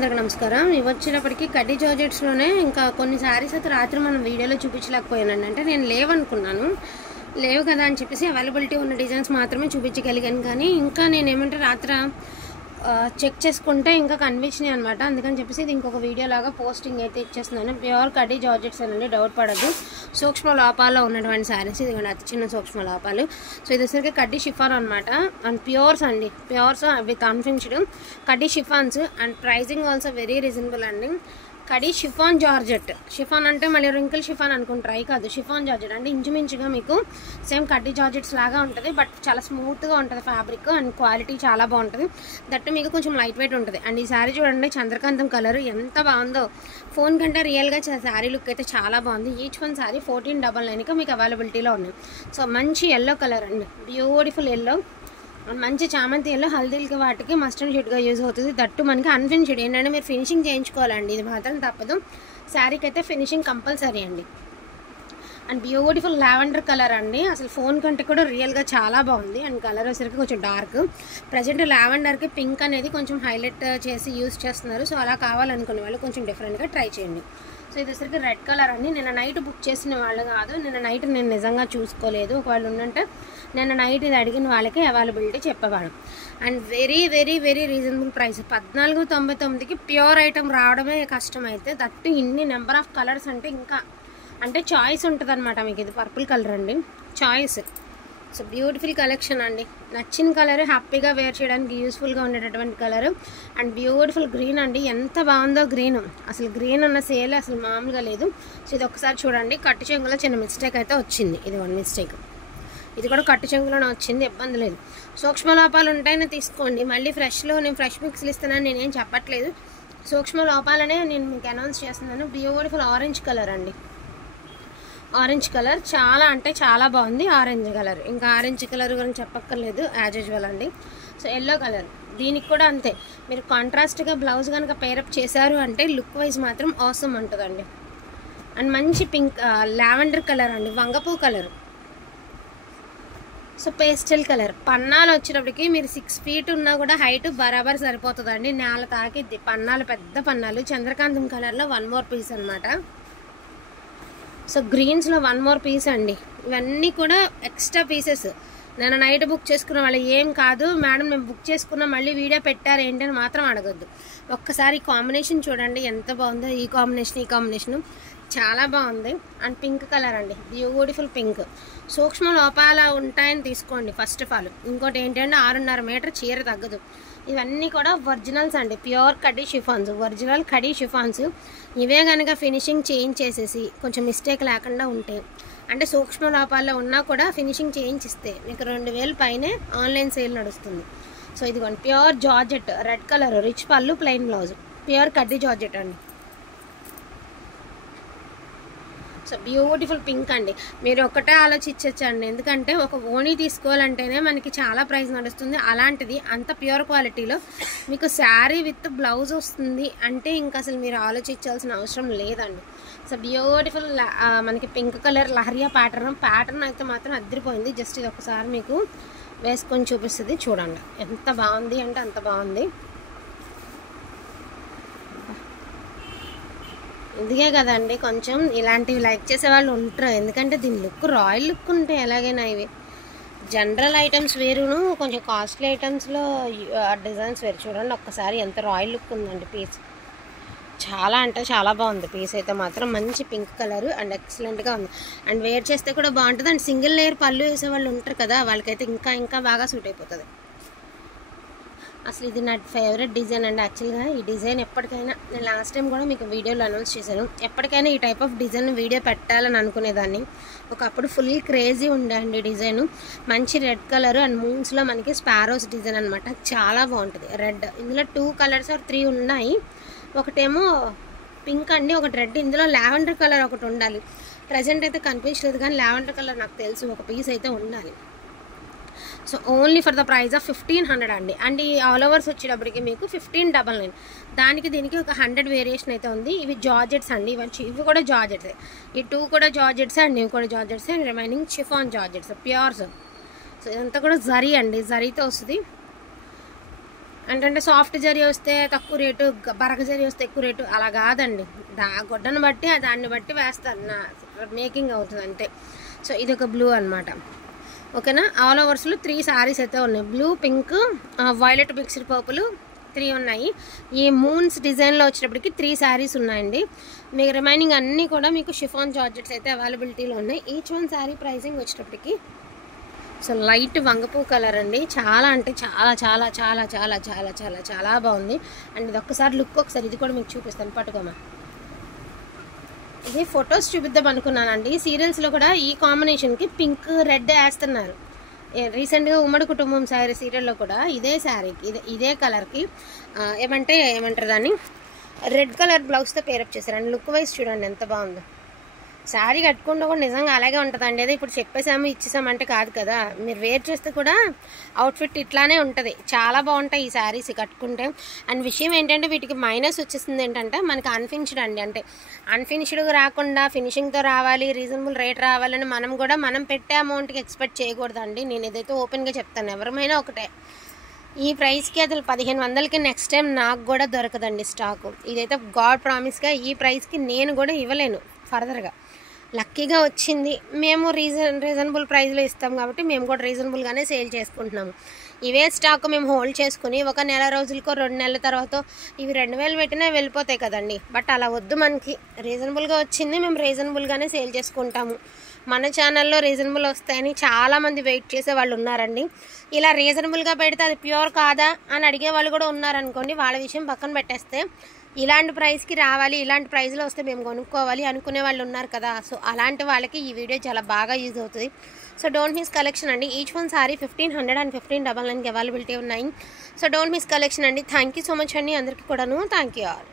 అందరికీ నమస్కారం. ఇవి వచ్చేటప్పటికి కడ్డీ జార్జెట్స్లోనే ఇంకా కొన్ని శారీస్ అయితే రాత్రి మనం వీడియోలో చూపించలేకపోయానండి. అంటే నేను లేవనుకున్నాను, లేవు కదా అని చెప్పేసి అవైలబిలిటీ ఉన్న డిజైన్స్ మాత్రమే చూపించగలిగాను. కానీ ఇంకా నేను ఏమంటే రాత్రి చెక్ చేసుకుంటే ఇంకా కనిపించినాయి అనమాట. అందుకని చెప్పేసి ఇది ఇంకొక వీడియో లాగా పోస్టింగ్ అయితే ఇచ్చేస్తున్నాను. ప్యూర్ కడ్డీ జార్జెట్స్ అనండి, డౌట్ పడద్దు. సూక్ష్మ లోపాల్లో ఉన్నటువంటి శారీస్, ఇది అతి చిన్న సూక్ష్మ లోపాలు. సో ఇది వచ్చరికి కడ్డీ షిఫాన్ అనమాట. అండ్ ప్యూర్స్ అండి, ప్యూర్స్ విత్ అన్ఫినిష్డ్ కడ్డీ chiffons. And pricing also very reasonable అండి. కడ్డీ షిఫాన్ జార్జెట్. షిఫాన్ అంటే మళ్ళీ రింకిల్ షిఫాన్ అనుకుంటారు, అయి కాదు. షిఫాన్ జార్జెట్ అంటే ఇంచుమించుగా మీకు సేమ్ కడ్డీ జార్జెట్స్ లాగా ఉంటుంది, బట్ చాలా స్మూత్గా ఉంటుంది ఫ్యాబ్రిక్. అండ్ క్వాలిటీ చాలా బాగుంటుంది. దట్టు మీకు కొంచెం లైట్ వెయిట్ ఉంటుంది. అండ్ ఈ శారీ చూడండి, చంద్రకాంతం కలర్ ఎంత బాగుందో. ఫోన్ కంటే రియల్గా శారీ లుక్ అయితే చాలా బాగుంది. ఈచ్ వన్ శారీ 1499కి మీకు అవైలబిలిటీలో ఉన్నాయి. సో మంచి ఎల్లో కలర్ అండి, బ్యూటిఫుల్ ఎల్లో. మంచి చామంతి ఎల్లో హల్దీలకి వాటికి మస్టర్డ్ షేడ్గా యూజ్ అవుతుంది. దట్టు మనకి అన్ఫినిష్డ్. ఏంటంటే మీరు ఫినిషింగ్ చేయించుకోవాలండి, ఇది మాత్రం తప్పదు. శారీకి అయితే ఫినిషింగ్ కంపల్సరీ అండి. అండ్ బ్యూటిఫుల్ లావెండర్ కలర్ అండి, అసలు ఫోన్ కంటే కూడా రియల్గా చాలా బాగుంది. అండ్ కలర్ వచ్చేసరికి కొంచెం డార్క్. ప్రజెంట్ లావెండర్కి పింక్ అనేది కొంచెం హైలైట్ చేసి యూజ్ చేస్తున్నారు. సో అలా కావాలనుకునే వాళ్ళు కొంచెం డిఫరెంట్గా ట్రై చేయండి. సో ఇది వచ్చరికి రెడ్ కలర్ అండి. నిన్న నైట్ బుక్ చేసిన వాళ్ళు కాదు, నిన్న నైట్ నేను నిజంగా చూసుకోలేదు. ఒకవేళ ఉందంటే నిన్న నైట్ ఇది అడిగిన వాళ్ళకి అవైలబిలిటీ చెప్పేవాడు. And very very very reasonable price. 1499కి ప్యూర్ ఐటమ్ రావడమే కష్టం. అయితే దట్టు ఇన్ని నెంబర్ ఆఫ్ కలర్స్ అంటే ఇంకా అంటే చాయిస్ ఉంటుంది అనమాట మీకు. ఇది పర్పుల్ కలర్ అండి, చాయిస్. సో బ్యూటిఫుల్ కలెక్షన్ అండి. నచ్చిన కలర్, హ్యాపీగా వేర్ చేయడానికి యూస్ఫుల్గా ఉండేటటువంటి కలర్. అండ్ బ్యూటిఫుల్ గ్రీన్ అండి, ఎంత బాగుందో గ్రీన్. అసలు గ్రీన్ అన్న సేల్ అసలు మామూలుగా లేదు. సో ఇది ఒకసారి చూడండి. కట్టు చెంగులో చిన్న మిస్టేక్ అయితే వచ్చింది, ఇది వన్ మిస్టేక్. ఇది కూడా కట్టు చెంగులోనే వచ్చింది, ఇబ్బంది లేదు. సూక్ష్మ లోపాలు ఉంటాయని తీసుకోండి. మళ్ళీ ఫ్రెష్లో నేను ఫ్రెష్ మిక్స్లు ఇస్తున్నాను, నేనేం చెప్పట్లేదు. సూక్ష్మ లోపాలనే నేను మీకు అనౌన్స్ చేస్తున్నాను. బ్యూటిఫుల్ ఆరెంజ్ కలర్ అండి, ఆరెంజ్ కలర్ చాలా అంటే చాలా బాగుంది. ఆరెంజ్ కలర్, ఇంకా ఆరెంజ్ కలర్ గురించి చెప్పక్కర్లేదు, యాజ్ యూజువల్ అండి. సో ఎల్లో కలర్, దీనికి కూడా అంతే. మీరు కాంట్రాస్ట్గా బ్లౌజ్ కనుక పేరప్ చేశారు అంటే లుక్ వైజ్ మాత్రం ఆసమ్ ఉంటుందండి. అండ్ మంచి పింక్ లావెండర్ కలర్ అండి, వంగపూ కలర్. So pastel colour. పన్నాలు వచ్చేటప్పటికి మీరు 6 feet ఉన్నా కూడా హైట్ బరాబర్ సరిపోతుందండి, నేల తాకిద్ది. పన్నాలు పెద్ద పన్నాలు. చంద్రకాంతం కలర్లో 1 more piece అనమాట. సో గ్రీన్స్లో 1 more piece అండి. ఇవన్నీ కూడా ఎక్స్ట్రా పీసెస్. నేను నైట్ బుక్ చేసుకున్న వాళ్ళు ఏం కాదు మేడం మేము బుక్ చేసుకున్నా మళ్ళీ వీడియో పెట్టారు ఏంటి అని మాత్రం అడగద్దు. ఒక్కసారి కాంబినేషన్ చూడండి ఎంత బాగుందో. ఈ కాంబినేషన్ చాలా బాగుంది. అండ్ పింక్ కలర్ అండి, బ్యూటిఫుల్ పింక్. సూక్ష్మ లోపాలు ఉంటాయని తీసుకోండి ఫస్ట్ ఆఫ్ ఆల్. ఇంకోటి ఏంటంటే 6.5 మీటర్ చీర తగ్గదు. ఇవన్నీ కూడా ఒరిజినల్స్ అండి, ప్యూర్ కడ్డీ షిఫాన్స్, ఒరిజినల్ కడ్డీ షిఫాన్స్. ఇవే కనుక ఫినిషింగ్ చేయించేసేసి కొంచెం మిస్టేక్ లేకుండా ఉంటే, అంటే సూక్ష్మ లోపాల్లో ఉన్నా కూడా ఫినిషింగ్ చేయించిస్తే మీకు 2000 పైనే ఆన్లైన్ సేల్ నడుస్తుంది. సో ఇదిగోండి pure georgette, red colour, rich పళ్ళు, ప్లెయిన్ బ్లౌజ్, ప్యూర్ కడ్డీ జార్జెట్ అండి. సో బ్యూటిఫుల్ పింక్ అండి. మీరు ఒకటే ఆలోచించండి, ఎందుకంటే ఒక ఓణీ తీసుకోవాలంటేనే మనకి చాలా ప్రైస్ నడుస్తుంది. అలాంటిది అంత ప్యూర్ క్వాలిటీలో మీకు శారీ విత్ బ్లౌజ్ వస్తుంది అంటే ఇంకా అసలు మీరు ఆలోచించాల్సిన అవసరం లేదండి. సో బ్యూటిఫుల్ మనకి పింక్ కలర్ లహరియా ప్యాటర్న్ అయితే మాత్రం అదిరిపోయింది. జస్ట్ ఇది ఒకసారి మీకు వేసుకొని చూపిస్తుంది, చూడండి ఎంత బాగుంది అంటే అంత బాగుంది. ఇదిగే కదండి కొంచెం ఇలాంటివి లైక్ చేసే వాళ్ళు ఉంటారు, ఎందుకంటే దీని లుక్ రాయల్ లుక్ ఉంటాయి. ఎలాగైనా ఇవి జనరల్ ఐటమ్స్ వేరును, కొంచెం కాస్ట్లీ ఐటమ్స్లో డిజైన్స్ వేరు. చూడండి ఒక్కసారి ఎంత రాయల్ లుక్ ఉందండి పీస్. చాలా అంటే చాలా బాగుంది పీస్ అయితే మాత్రం. మంచి పింక్ కలర్ అండ్ ఎక్సలెంట్గా ఉంది. అండ్ వేర్ చేస్తే కూడా బాగుంటుంది. అండ్ సింగిల్ లేయర్ పళ్ళు వేసే వాళ్ళు ఉంటారు కదా, వాళ్ళకైతే ఇంకా బాగా సూట్ అయిపోతుంది. అసలు ఇది నా ఫేవరెట్ డిజైన్ అండి. యాక్చువల్గా ఈ డిజైన్ ఎప్పటికైనా, నేను లాస్ట్ టైం కూడా మీకు వీడియోలో అనౌన్స్ చేశాను, ఎప్పటికైనా ఈ టైప్ ఆఫ్ డిజైన్ వీడియో పెట్టాలని అనుకునేదాన్ని. ఒకప్పుడు ఫుల్ క్రేజీ ఉండండి డిజైన్. మంచి రెడ్ కలర్ అండ్ మూన్స్లో మనకి స్పారోస్ డిజైన్ అనమాట, చాలా బాగుంటుంది. రెడ్, ఇందులో 2 colors or 3 ఉన్నాయి. ఒకటేమో పింక్ అండి, ఒకటి రెడ్. ఇందులో లావెండర్ కలర్ ఒకటి ఉండాలి. ప్రజెంట్ అయితే కనిపించలేదు కానీ లావెండర్ కలర్ నాకు తెలుసు ఒక పీస్ అయితే ఉండాలి. So only for the price of 1500 అండి. అండ్ ఈ ఆల్ ఓవర్స్ వచ్చేటప్పటికి మీకు 1599. దానికి దీనికి ఒక 100 వేరియేషన్ అయితే ఉంది. ఇవి జార్జెట్స్ అండి, ఇవి కూడా జార్జెట్స్. ఈ 2 కూడా జార్జెట్స్ అండ్ ఇవి కూడా georgettes. And remaining chiffon georgettes pures. So ఇదంతా కూడా జరీ అండి, జరీతో వస్తుంది. అంటే సాఫ్ట్ జరీ వస్తే తక్కువ రేటు, బరక జరీ వస్తే ఎక్కువ రేటు అలా కాదండి. గుడ్డను బట్టి దాన్ని బట్టి వేస్తాను, నా మేకింగ్ అవుతుంది అంతే. సో ఇది ఒక బ్లూ అనమాట. ఓకేనా, ఆల్ ఓవర్స్లో 3 సారీస్ అయితే ఉన్నాయి. Blue, pink, violet mixed purple 3 ఉన్నాయి. ఈ మూన్స్ డిజైన్లో వచ్చేటప్పటికి 3 సారీస్ ఉన్నాయండి. మీకు రిమైనింగ్ అన్నీ కూడా మీకు షిఫాన్ జార్జెట్స్ అయితే అవైలబిలిటీలో ఉన్నాయి. ఈచ్ వన్ సారీ ప్రైసింగ్ వచ్చేటప్పటికి సో లైట్ వంగపూ కలర్ అండి. చాలా అంటే చాలా చాలా చాలా చాలా చాలా చాలా చాలా బాగుంది. అండ్ ఇది ఒక్కసారి లుక్ ఒకసారి ఇది కూడా మీకు చూపిస్తాను, పట్టుకోమా. ఇది ఫొటోస్ చూపిద్దాం అనుకున్నానండి. సీరియల్స్లో కూడా ఈ కాంబినేషన్కి పింక్ రెడ్ వేస్తున్నారు. రీసెంట్గా ఉమ్మడి కుటుంబం శారీ సీరియల్లో కూడా ఇదే శారీకి ఇదే కలర్కి ఏమంటారు దాన్ని, రెడ్ కలర్ బ్లౌజ్తో పేరప్ చేశారు. అండ్ లుక్ వైజ్ చూడండి ఎంత బాగుందో. శారీ కట్టుకుంటూ కూడా నిజంగా అలాగే ఉంటుందండి. అదే ఇప్పుడు చెప్పేసాము ఇచ్చేసామంటే కాదు కదా, మీరు వేర్ చేస్తే కూడా అవుట్ఫిట్ ఇట్లానే ఉంటుంది. చాలా బాగుంటాయి ఈ శారీస్ కట్టుకుంటే. అండ్ విషయం ఏంటంటే వీటికి మైనస్ వచ్చేసింది ఏంటంటే మనకి అన్ఫినిష్డ్ అండి. అంటే అన్ఫినిష్డ్గా రాకుండా ఫినిషింగ్తో రావాలి, రీజనబుల్ రేట్ రావాలని మనం పెట్టే అమౌంట్కి ఎక్స్పెక్ట్ చేయకూడదండి. నేను ఏదైతే ఓపెన్గా చెప్తాను, ఎవరమైనా ఒకటే. ఈ ప్రైస్కి అసలు 1500కి నెక్స్ట్ టైం నాకు కూడా దొరకదండి స్టాకు. ఇదైతే గాడ్ ప్రామిస్గా ఈ ప్రైస్కి నేను కూడా ఇవ్వలేను ఫర్దర్గా. లక్కీగా వచ్చింది, మేము రీజనబుల్ ప్రైస్లో ఇస్తాం కాబట్టి మేము కూడా రీజనబుల్గానే సేల్ చేసుకుంటున్నాము. ఇవే స్టాక్ మేము హోల్డ్ చేసుకుని ఒక నెల రోజులకో 2 నెలల తర్వాత ఇవి 2000 పెట్టినా వెళ్ళిపోతాయి కదండి. బట్ అలా వద్దు, మనకి రీజనబుల్గా వచ్చింది, మేము రీజనబుల్గానే సేల్ చేసుకుంటాము. మన ఛానల్లో రీజనబుల్ వస్తాయని చాలామంది వెయిట్ చేసే వాళ్ళు ఉన్నారండి. ఇలా రీజనబుల్గా పెడితే అది ప్యూర్ కాదా అని అడిగే వాళ్ళు కూడా ఉన్నారనుకోండి. వాళ్ళ విషయం పక్కన పెట్టేస్తే ఇలాంటి ప్రైస్కి రావాలి, ఇలాంటి ప్రైస్లో వస్తే మేము కొనుక్కోవాలి అనుకునే వాళ్ళు ఉన్నారు కదా. సో అలాంటి వాళ్ళకి ఈ వీడియో చాలా బాగా యూజ్ అవుతుంది. సో డోంట్ మిస్ కలెక్షన్ అండి. ఈచ్ వన్ సారీ 1500 and 1599కి అవైలబిలిటీ ఉన్నాయి. సో డోంట్ మిస్ కలెక్షన్ అండి. థ్యాంక్ యూ సో మచ్ అండి అందరికీ కూడాను. Thank you all.